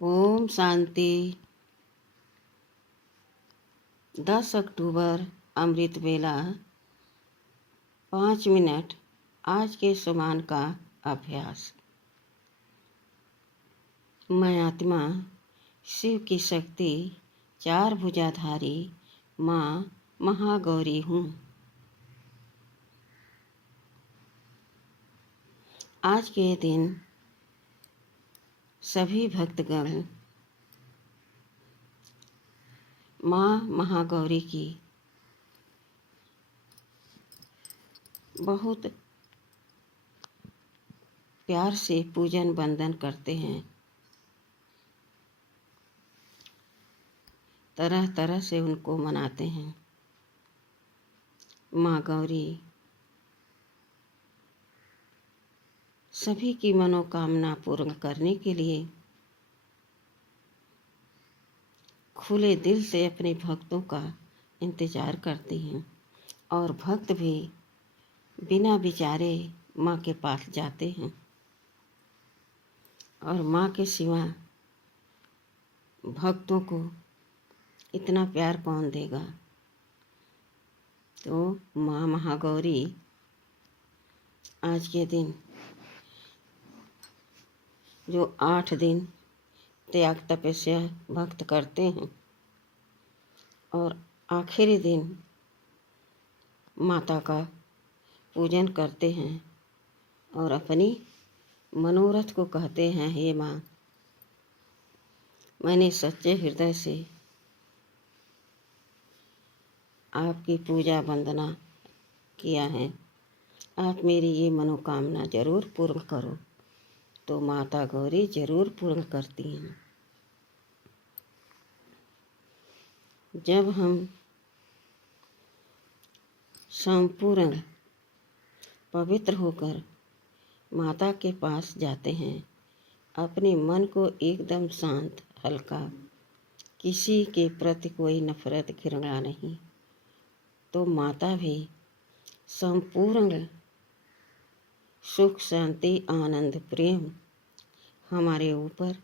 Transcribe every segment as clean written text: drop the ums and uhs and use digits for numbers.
ओम शांति। 10 अक्टूबर अमृत वेला 5 मिनट। आज के सुमान का अभ्यास। मैं आत्मा शिव की शक्ति 4 भुजाधारी माँ महागौरी हूँ। आज के दिन सभी भक्तगण माँ महागौरी की बहुत प्यार से पूजन वंदन करते हैं। तरह तरह से उनको मनाते हैं। माँ गौरी सभी की मनोकामना पूर्ण करने के लिए खुले दिल से अपने भक्तों का इंतज़ार करती हैं और भक्त भी बिना विचारे माँ के पास जाते हैं। और माँ के सिवा भक्तों को इतना प्यार कौन देगा। तो माँ महागौरी आज के दिन जो 8 दिन त्याग तपस्या भक्त करते हैं और आखिरी दिन माता का पूजन करते हैं और अपनी मनोरथ को कहते हैं, हे माँ, मैंने सच्चे हृदय से आपकी पूजा वंदना किया है, आप मेरी ये मनोकामना जरूर पूर्ण करो। तो माता गौरी जरूर पूर्ण करती हैं। जब हम संपूर्ण पवित्र होकर माता के पास जाते हैं, अपने मन को एकदम शांत हल्का, किसी के प्रति कोई नफरत घृणा नहीं, तो माता भी संपूर्ण सुख शांति आनंद प्रेम हमारे ऊपर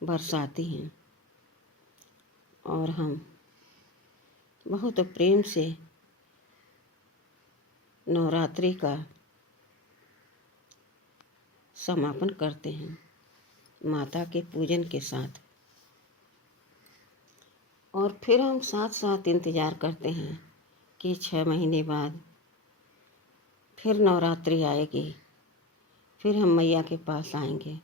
बरसाती हैं और हम बहुत प्रेम से नवरात्रि का समापन करते हैं माता के पूजन के साथ। और फिर हम साथ साथ इंतज़ार करते हैं कि 6 महीने बाद फिर नवरात्रि आएगी, फिर हम मैया के पास आएंगे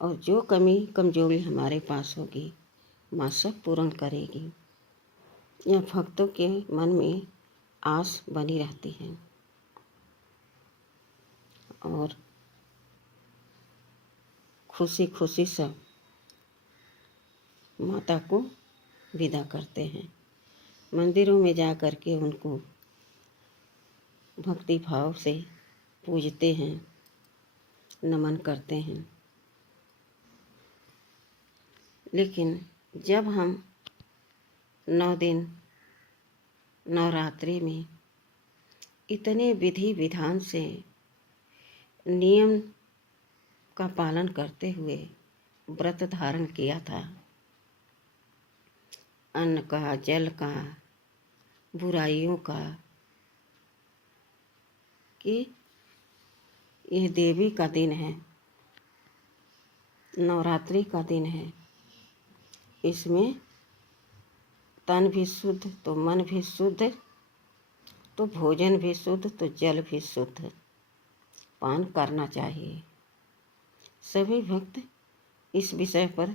और जो कमी कमजोरी हमारे पास होगी माँ सब पूर्ण करेगी। यह भक्तों के मन में आस बनी रहती है और खुशी खुशी सब माता को विदा करते हैं। मंदिरों में जा कर के उनको भक्ति भाव से पूजते हैं, नमन करते हैं। लेकिन जब हम 9 दिन नवरात्रि में इतने विधि विधान से नियम का पालन करते हुए व्रत धारण किया था, अन्न का, जल का, बुराइयों का, कि यह देवी का दिन है, नवरात्रि का दिन है, इसमें तन भी शुद्ध तो मन भी शुद्ध, तो भोजन भी शुद्ध तो जल भी शुद्ध पान करना चाहिए। सभी भक्त इस विषय पर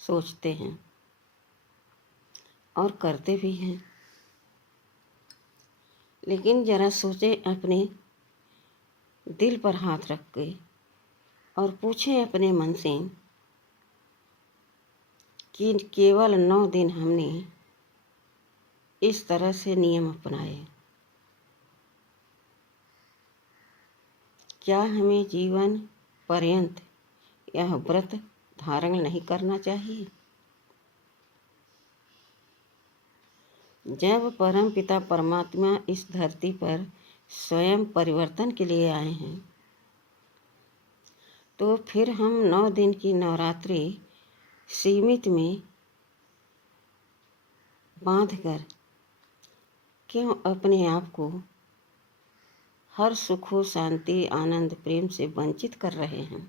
सोचते हैं और करते भी हैं। लेकिन जरा सोचें अपने दिल पर हाथ रख के और पूछें अपने मन से कि केवल 9 दिन हमने इस तरह से नियम अपनाए, क्या हमें जीवन पर्यंत यह व्रत धारण नहीं करना चाहिए? जब परम पिता परमात्मा इस धरती पर स्वयं परिवर्तन के लिए आए हैं, तो फिर हम 9 दिन की नवरात्रि सीमित में बांधकर क्यों अपने आप को हर सुखो शांति आनंद प्रेम से वंचित कर रहे हैं?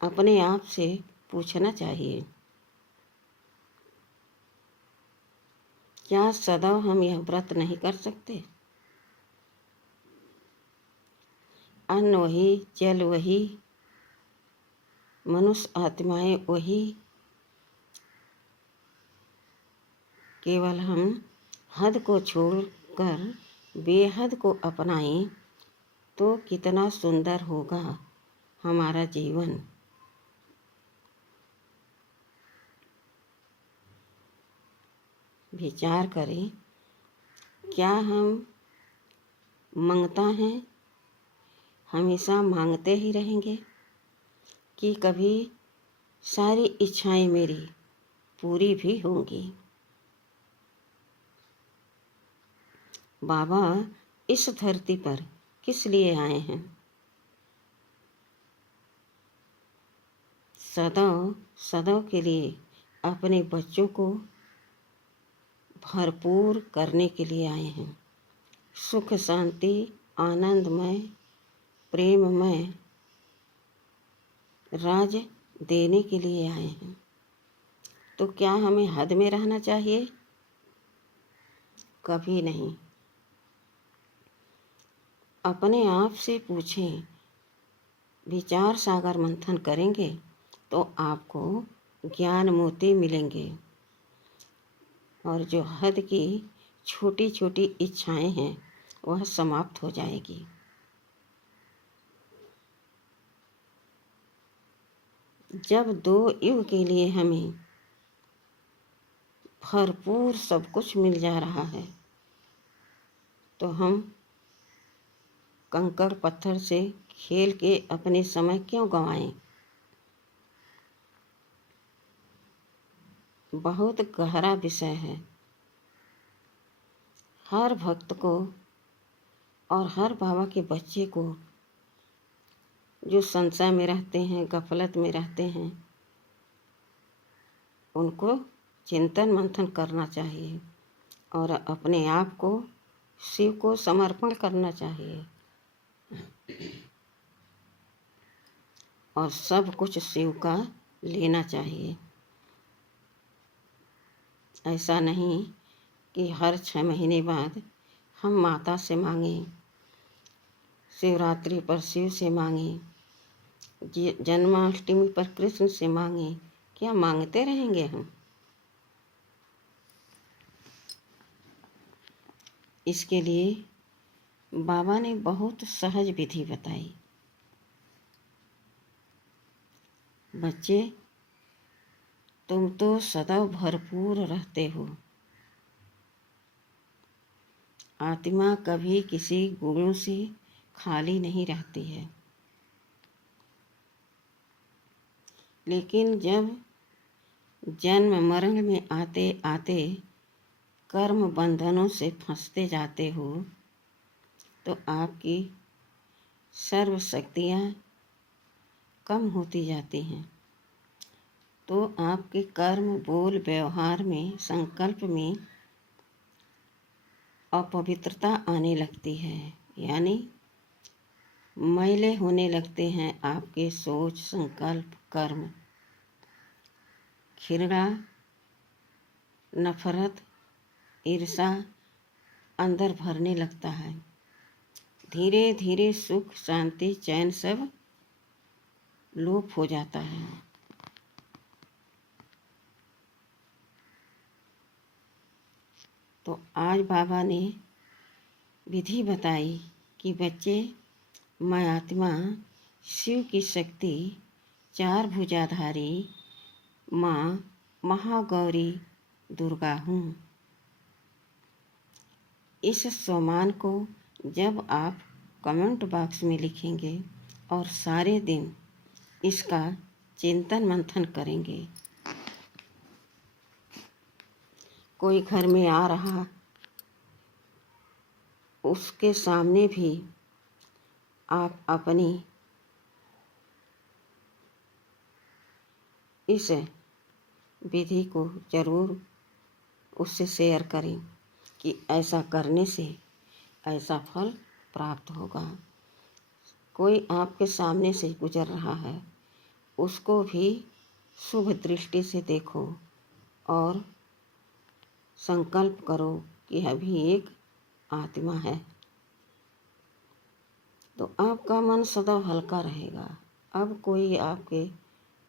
अपने आप से पूछना चाहिए, क्या सदैव हम यह व्रत नहीं कर सकते? अन्न वही, जल वही, मनुष्य आत्माएं वही, केवल हम हद को छोड़कर बेहद को अपनाएं तो कितना सुंदर होगा हमारा जीवन। विचार करें, क्या हम मांगता हैं, हमेशा मांगते ही रहेंगे कि कभी सारी इच्छाएं मेरी पूरी भी होंगी? बाबा इस धरती पर किस लिए आए हैं? सदैव सदैव के लिए अपने बच्चों को भरपूर करने के लिए आए हैं। सुख शांति आनंदमय प्रेममय राज देने के लिए आए हैं। तो क्या हमें हद में रहना चाहिए? कभी नहीं। अपने आप से पूछें, विचार सागर मंथन करेंगे तो आपको ज्ञान मोती मिलेंगे और जो हद की छोटी छोटी इच्छाएं हैं वह समाप्त हो जाएगी। जब 2 युग के लिए हमें भरपूर सब कुछ मिल जा रहा है तो हम कंकड़ पत्थर से खेल के अपने समय क्यों गंवाएं? बहुत गहरा विषय है। हर भक्त को और हर बाबा के बच्चे को जो संशय में रहते हैं, गफलत में रहते हैं, उनको चिंतन मंथन करना चाहिए और अपने आप को शिव को समर्पण करना चाहिए और सब कुछ शिव का लेना चाहिए। ऐसा नहीं कि हर 6 महीने बाद हम माता से मांगें, शिवरात्रि पर शिव से मांगें, जन्माष्टमी पर कृष्ण से मांगें। क्या मांगते रहेंगे हम? इसके लिए बाबा ने बहुत सहज विधि बताई। बच्चे, तुम तो सदैव भरपूर रहते हो। आत्मा कभी किसी गुणों से खाली नहीं रहती है, लेकिन जब जन्म मरण में आते आते कर्म बंधनों से फंसते जाते हो तो आपकी सर्व शक्तियाँ कम होती जाती हैं। तो आपके कर्म बोल व्यवहार में संकल्प में अपवित्रता आने लगती है, यानी मैले होने लगते हैं आपके सोच संकल्प कर्म। घृणा नफरत ईर्षा अंदर भरने लगता है। धीरे धीरे सुख शांति चैन सब लोप हो जाता है। तो आज बाबा ने विधि बताई कि बच्चे, मैं आत्मा शिव की शक्ति 4 भुजाधारी माँ महागौरी दुर्गा हूँ। इस सम्मान को जब आप कमेंट बॉक्स में लिखेंगे और सारे दिन इसका चिंतन मंथन करेंगे, कोई घर में आ रहा उसके सामने भी आप अपनी इस विधि को ज़रूर उससे शेयर करें कि ऐसा करने से ऐसा फल प्राप्त होगा। कोई आपके सामने से गुजर रहा है, उसको भी शुभ दृष्टि से देखो और संकल्प करो कि अभी एक आत्मा है, तो आपका मन सदा हल्का रहेगा। अब कोई आपके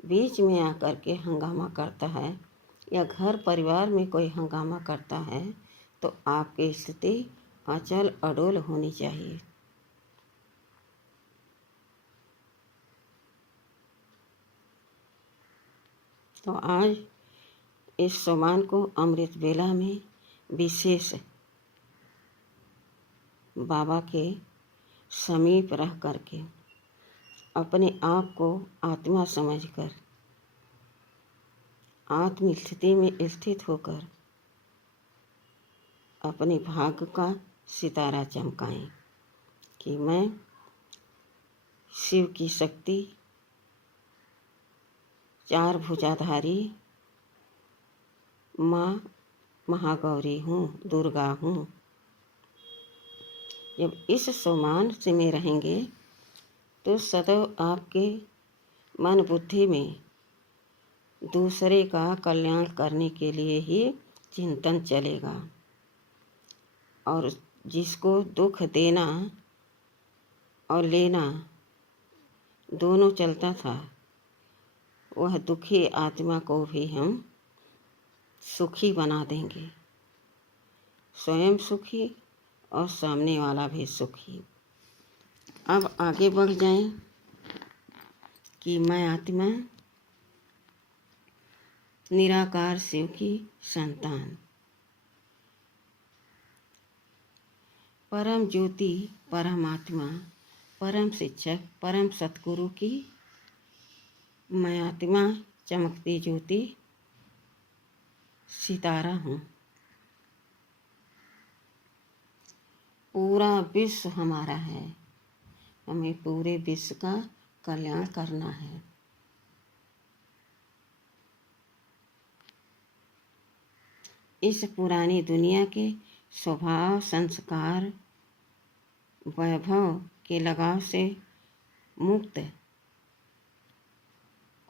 बीच में आकर के हंगामा करता है या घर परिवार में कोई हंगामा करता है, तो आपकी स्थिति अचल अडोल होनी चाहिए। तो आज इस सोमवार को अमृत बेला में विशेष बाबा के समीप रह करके अपने आप को आत्मा समझकर आत्म स्थिति में स्थित होकर अपने भाग्य का सितारा चमकाएं कि मैं शिव की शक्ति, चार भुजाधारी माँ महागौरी हूँ, दुर्गा हूँ। जब इस सोमान से में रहेंगे तो सदैव आपके मन बुद्धि में दूसरे का कल्याण करने के लिए ही चिंतन चलेगा, और जिसको दुख देना और लेना दोनों चलता था, वह दुखी आत्मा को भी हम सुखी बना देंगे, स्वयं सुखी और सामने वाला भी सुखी। अब आगे बढ़ जाएं कि मैं आत्मा निराकार शिव की संतान, परम ज्योति, परमात्मा, परम शिक्षक, परम सतगुरु की मैं आत्मा चमकती ज्योति सितारा हूँ। पूरा विश्व हमारा है, हमें पूरे विश्व का कल्याण करना है। इस पुरानी दुनिया के स्वभाव, संस्कार, वैभव के लगाव से मुक्त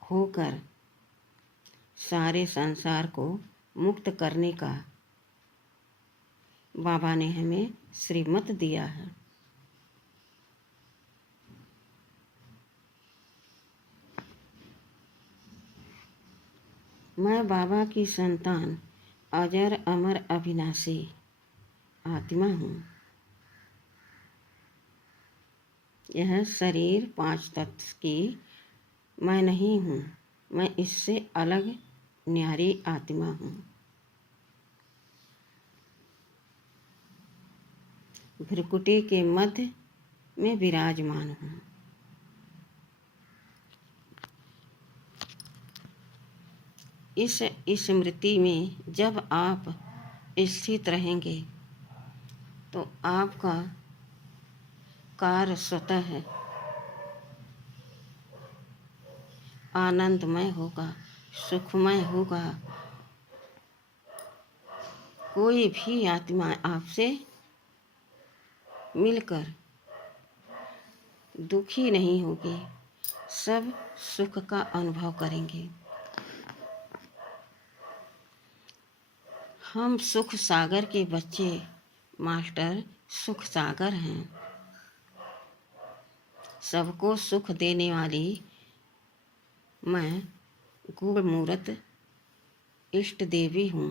होकर सारे संसार को मुक्त करने का बाबा ने हमें श्रीमत दिया है। मैं बाबा की संतान, अजर अमर अविनाशी आत्मा हूँ। यह शरीर 5 तत्व की मैं नहीं हूँ, मैं इससे अलग न्यारी आत्मा हूँ। भ्रुकुटी के मध्य में विराजमान हूँ। इस स्मृति में जब आप स्थित रहेंगे तो आपका कार्य स्वतः आनंदमय होगा, सुखमय होगा। कोई भी आत्मा आपसे मिलकर दुखी नहीं होगी, सब सुख का अनुभव करेंगे। हम सुख सागर के बच्चे, मास्टर सुख सागर हैं। सबको सुख देने वाली मैं गुणमूर्त इष्ट देवी हूँ।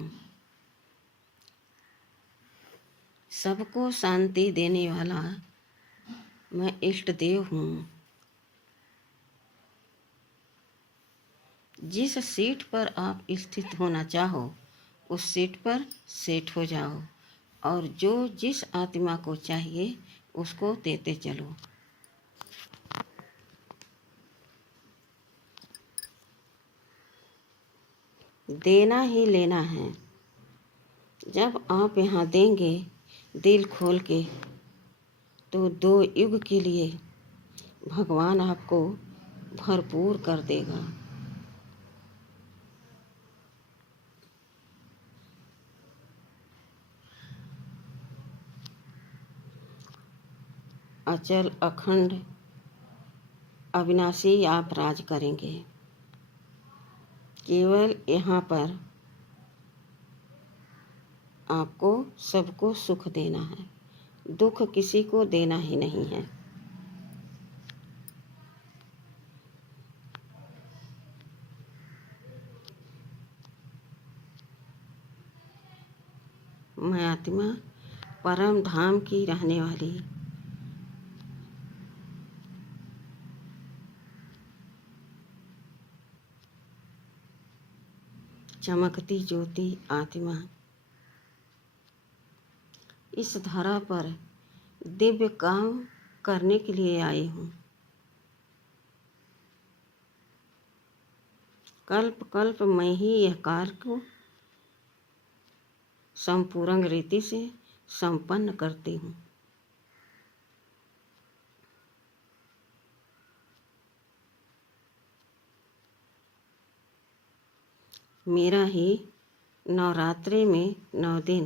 सबको शांति देने वाला मैं इष्ट देव हूँ। जिस सीट पर आप स्थित होना चाहो उस सीट पर सेट हो जाओ, और जो जिस आत्मा को चाहिए उसको देते चलो। देना ही लेना है। जब आप यहाँ देंगे दिल खोल के, तो 2 युग के लिए भगवान आपको भरपूर कर देगा। अचल अखंड अविनाशी आप राज करेंगे। केवल यहाँ पर आपको सबको सुख देना है, दुख किसी को देना ही नहीं है। मैं आत्मा परम धाम की रहने वाली चमकती ज्योति आत्मा इस धरा पर दिव्य काम करने के लिए आई हूँ। कल्प कल्प मैं ही यह कार्य को संपूर्ण रीति से संपन्न करती हूँ। मेरा ही नवरात्रि में 9 दिन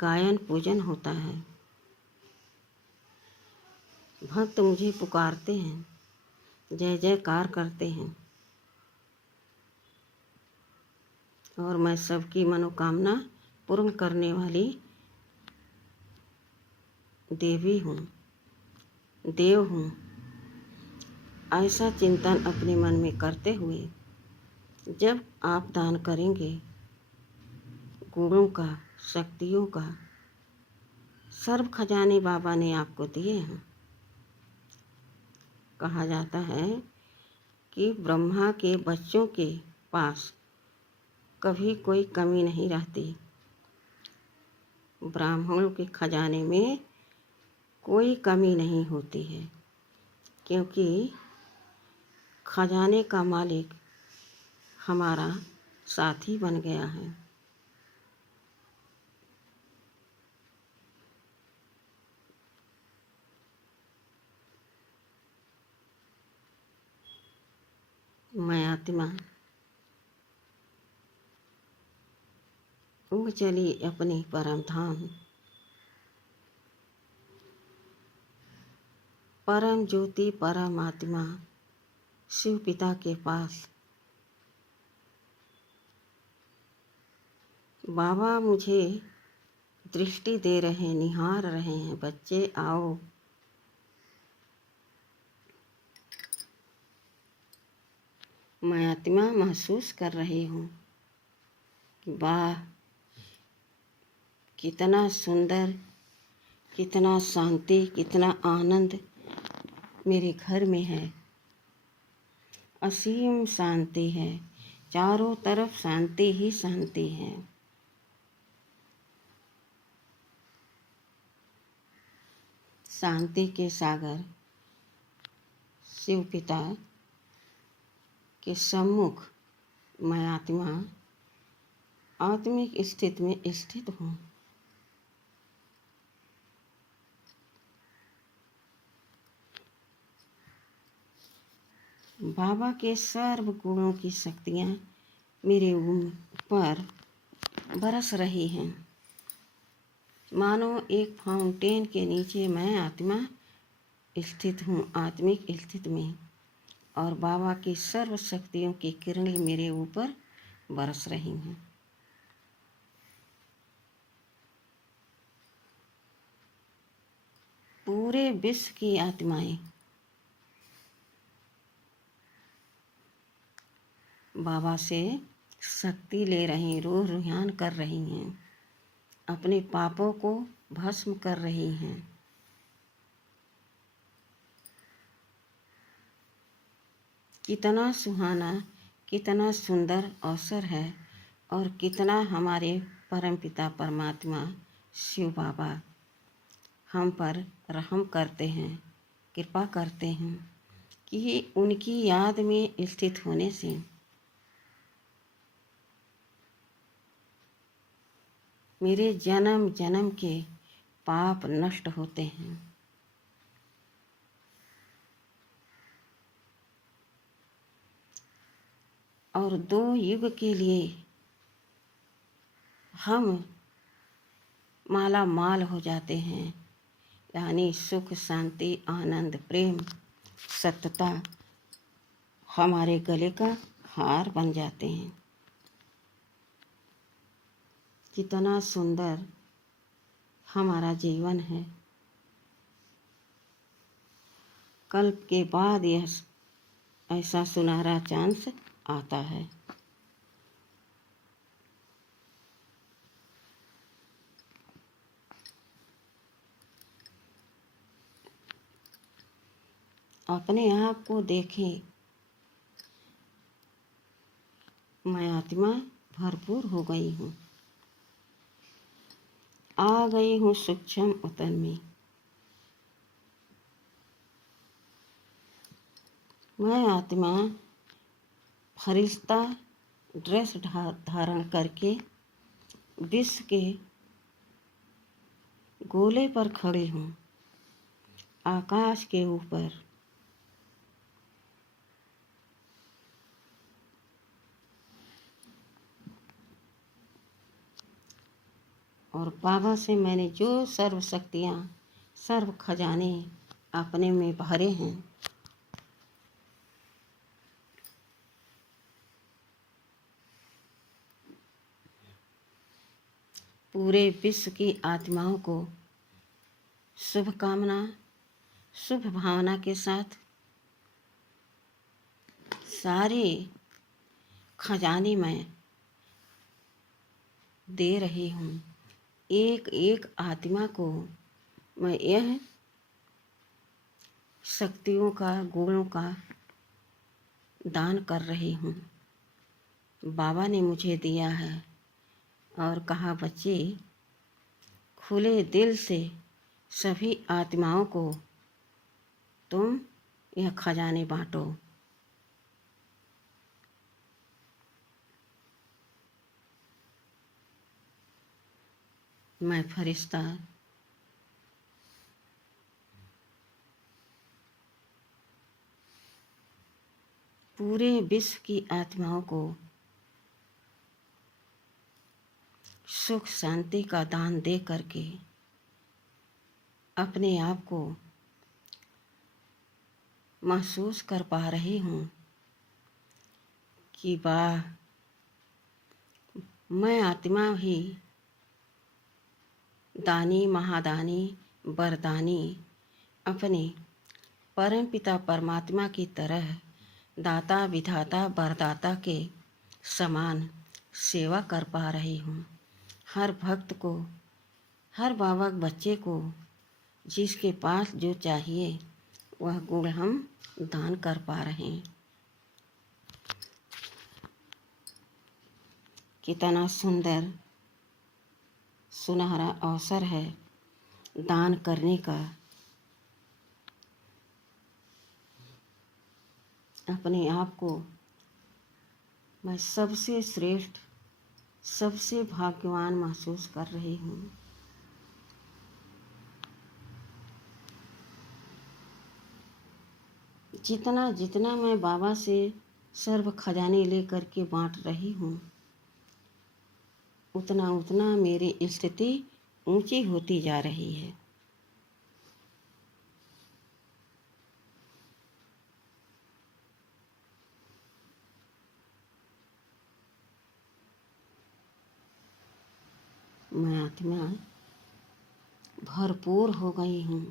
गायन पूजन होता है। भक्त मुझे पुकारते हैं, जय जयकार करते हैं और मैं सबकी मनोकामना पूर्ण करने वाली देवी हूँ, देव हूँ। ऐसा चिंतन अपने मन में करते हुए जब आप दान करेंगे, गुणों का, शक्तियों का सर्व खजाने बाबा ने आपको दिए हैं। कहा जाता है कि ब्रह्मा के बच्चों के पास कभी कोई कमी नहीं रहती। ब्राह्मणों के खजाने में कोई कमी नहीं होती है, क्योंकि खजाने का मालिक हमारा साथी बन गया है। मैं आत्मा उड़ चली अपनी परम धाम, परम ज्योति परम आत्मा शिव पिता के पास। बाबा मुझे दृष्टि दे रहे, निहार रहे हैं, बच्चे आओ। मैं आत्मा महसूस कर रही हूँ कि वाह, कितना सुंदर, कितना शांति, कितना आनंद मेरे घर में है। असीम शांति है, चारों तरफ शांति ही शांति है। शांति के सागर शिव पिता के सम्मुख मैं आत्मा आत्मिक स्थिति में स्थित हूँ। बाबा के सर्व गुणों की शक्तियाँ मेरे ऊपर बरस रही हैं। मानो एक फाउंटेन के नीचे मैं आत्मा स्थित हूँ, आत्मिक स्थिति में, और बाबा की सर्व शक्तियों की किरणें मेरे ऊपर बरस रही हैं। पूरे विश्व की आत्माएं बाबा से शक्ति ले रही, रूह रुहान कर रही हैं, अपने पापों को भस्म कर रही हैं। कितना सुहाना, कितना सुंदर अवसर है, और कितना हमारे परमपिता परमात्मा शिव बाबा हम पर रहम करते हैं, कृपा करते हैं कि उनकी याद में स्थित होने से मेरे जन्म जन्म के पाप नष्ट होते हैं। और 2 युग के लिए हम माला माल हो जाते हैं, यानी सुख, शांति, आनंद, प्रेम, सत्यता हमारे गले का हार बन जाते हैं। कितना सुंदर हमारा जीवन है। कल्प के बाद यह ऐसा सुनहरा चांस आता है। अपने आप को देखें, मैं आत्मा भरपूर हो गई हूँ, आ गई हूँ सूक्ष्म उतन में। मैं आत्मा फरिश्ता ड्रेस धारण करके विश्व के गोले पर खड़ी हूँ, आकाश के ऊपर। और बाबा से मैंने जो सर्व शक्तियाँ, सर्व खजाने अपने में भरे हैं, पूरे विश्व की आत्माओं को शुभकामना, शुभ भावना के साथ सारे खजाने मैं दे रही हूँ। एक एक आत्मा को मैं यह शक्तियों का, गुणों का दान कर रही हूँ। बाबा ने मुझे दिया है और कहा, बच्चे खुले दिल से सभी आत्माओं को तुम यह खजाने बांटो। मैं फरिश्ता पूरे विश्व की आत्माओं को सुख शांति का दान दे करके अपने आप को महसूस कर पा रही हूँ कि वाह, मैं आत्मा ही दानी, महादानी, वरदानी, अपने परमपिता परमात्मा की तरह दाता, विधाता, वरदाता के समान सेवा कर पा रही हूँ। हर भक्त को, हर बाबा बच्चे को जिसके पास जो चाहिए वह गुण हम दान कर पा रहे हैं। कितना सुंदर सुनहरा अवसर है दान करने का। अपने आप को मैं सबसे श्रेष्ठ, सबसे भाग्यवान महसूस कर रही हूँ। जितना जितना मैं बाबा से सर्व खजाने लेकर के बांट रही हूँ, उतना उतना मेरी स्थिति ऊंची होती जा रही है। मैं आत्मा भरपूर हो गई हूँ,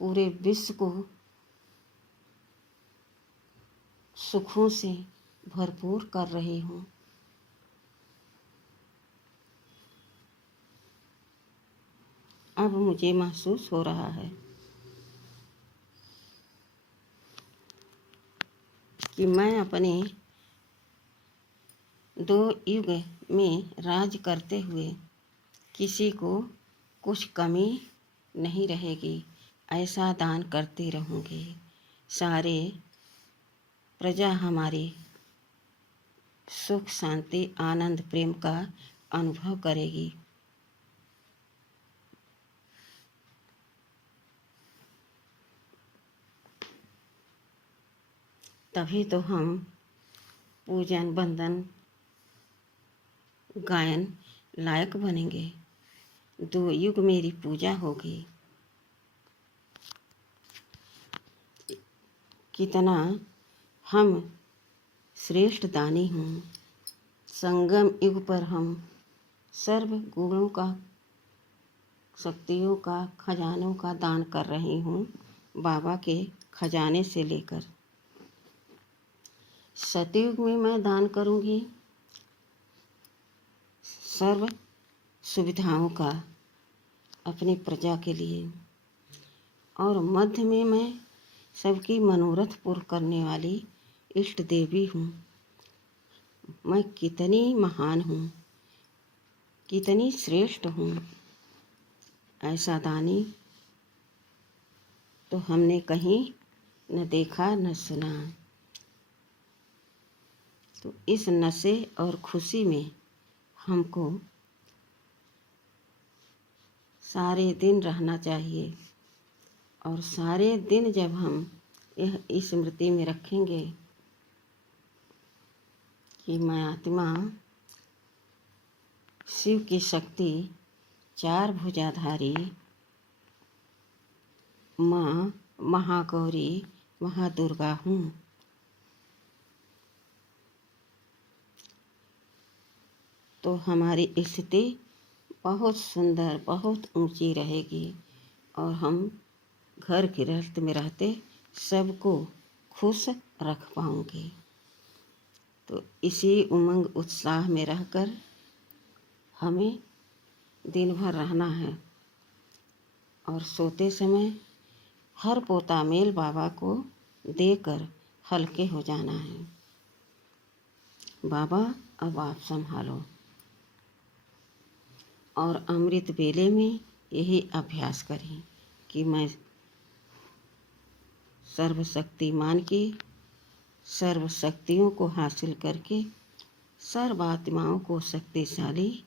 पूरे विश्व को सुखों से भरपूर कर रही हूँ। अब मुझे महसूस हो रहा है कि मैं अपने 2 युग में राज करते हुए किसी को कुछ कमी नहीं रहेगी, ऐसा दान करती रहूँगी। सारे प्रजा हमारी सुख, शांति, आनंद, प्रेम का अनुभव करेगी। तभी तो हम पूजन, वंदन, गायन लायक बनेंगे। 2 युग मेरी पूजा होगी। कितना हम श्रेष्ठ दानी हूँ। संगम युग पर हम सर्व गुणों का, शक्तियों का, खजानों का दान कर रही हूँ, बाबा के खजाने से लेकर। सतयुग में मैं दान करूँगी सर्व सुविधाओं का अपनी प्रजा के लिए, और मध्य में मैं सबकी मनोरथ पूर्ण करने वाली इष्ट देवी हूँ। मैं कितनी महान हूँ, कितनी श्रेष्ठ हूँ, ऐसा दानी तो हमने कहीं न देखा न सुना। तो इस नशे और खुशी में हमको सारे दिन रहना चाहिए, और सारे दिन जब हम यह स्मृति में रखेंगे कि मैं आत्मा शिव की शक्ति चार भुजाधारी माँ महागौरी महादुर्गा हूँ, तो हमारी स्थिति बहुत सुंदर, बहुत ऊंची रहेगी, और हम घर गृहस्थ में रहते सबको खुश रख पाऊँगी। तो इसी उमंग उत्साह में रहकर हमें दिन भर रहना है, और सोते समय हर पोता मेल बाबा को देकर हल्के हो जाना है। बाबा अब आप संभालो, और अमृत बेले में यही अभ्यास करें कि मैं सर्वशक्तिमान की सर्व शक्तियों को हासिल करके सर्व आत्माओं को शक्तिशाली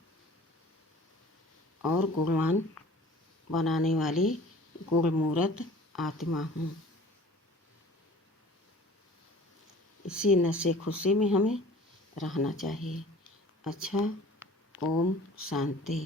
और गुणवान बनाने वाली गुणमूर्त आत्मा हूँ। इसी नशे खुशी में हमें रहना चाहिए। अच्छा, ओम शांति।